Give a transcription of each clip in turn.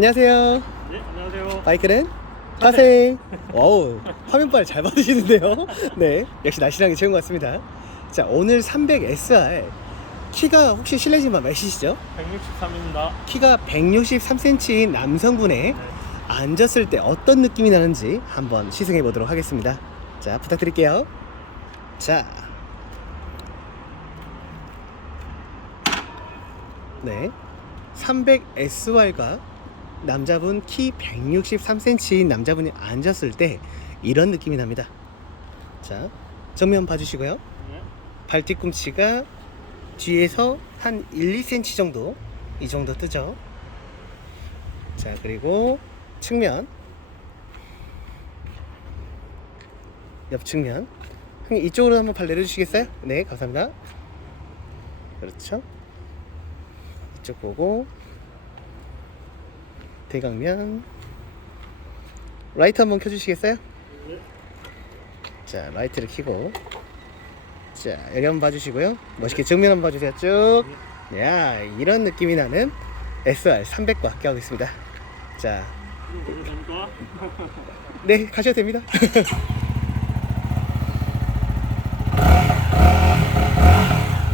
안녕하세요. 네, 안녕하세요. 바이크는 타세. 와우, 화면빨 잘 받으시는데요. 네, 역시 날씬하게 채운 것 같습니다. 자, 오늘 300SR 키가 혹시 실례지만 몇이시죠? 163입니다. 키가 163cm인 남성분의 앉았을 때 어떤 느낌이 나는지 한번 시승해 보도록 하겠습니다. 자, 부탁드릴게요. 자. 네. 300SR과 남자분 키 163cm인 남자분이 앉았을 때 이런 느낌이 납니다. 자, 정면 봐주시고요. 네. 발 뒤꿈치가 뒤에서 한 1, 2cm 정도 이 정도 뜨죠. 자 그리고 측면 옆 측면 형님 이쪽으로 한번 발 내려주시겠어요? 네 감사합니다. 그렇죠. 이쪽 보고 대각면 라이트 한번 켜주시겠어요? 네. 자 라이트를 켜고 자 여기 한번 봐주시고요 멋있게 정면 한번 봐주세요 쭉야 이런 느낌이 나는 SR 300과 함께하고 있습니다 자? 네 가셔도 됩니다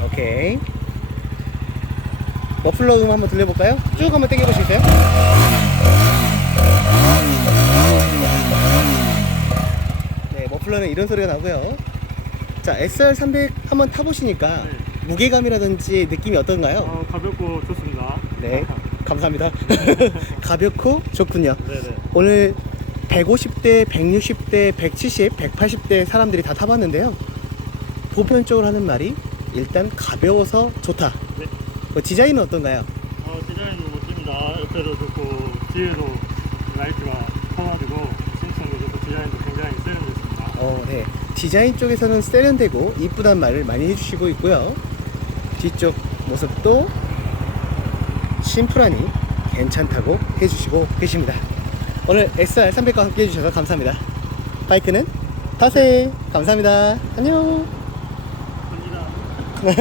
오케이 머플러 음 한번 들려볼까요? 쭉 한번 당겨보시겠어요? 네 머플러는 이런 소리가 나고요 자 SR300 한번 타보시니까 네. 무게감이라든지 느낌이 어떤가요? 어, 가볍고 좋습니다. 네 감사합니다 가볍고 좋군요 네네. 오늘 150대, 160대, 170, 180대 사람들이 다 타봤는데요. 보편적으로 하는 말이 일단 가벼워서 좋다. 네. 뭐 디자인은 어떤가요? 어, 디자인도 멋집니다. 옆에도 좋고 뒤에도 라이트가 커가지고 신청도 좋고 디자인도 굉장히 세련됐습니다. 어, 네. 디자인 쪽에서는 세련되고 이쁘단 말을 많이 해주시고 있고요. 뒤쪽 모습도 심플하니 괜찮다고 해주시고 계십니다. 오늘 SR 300과 함께 해주셔서 감사합니다. 바이크는 타세 감사합니다. 안녕.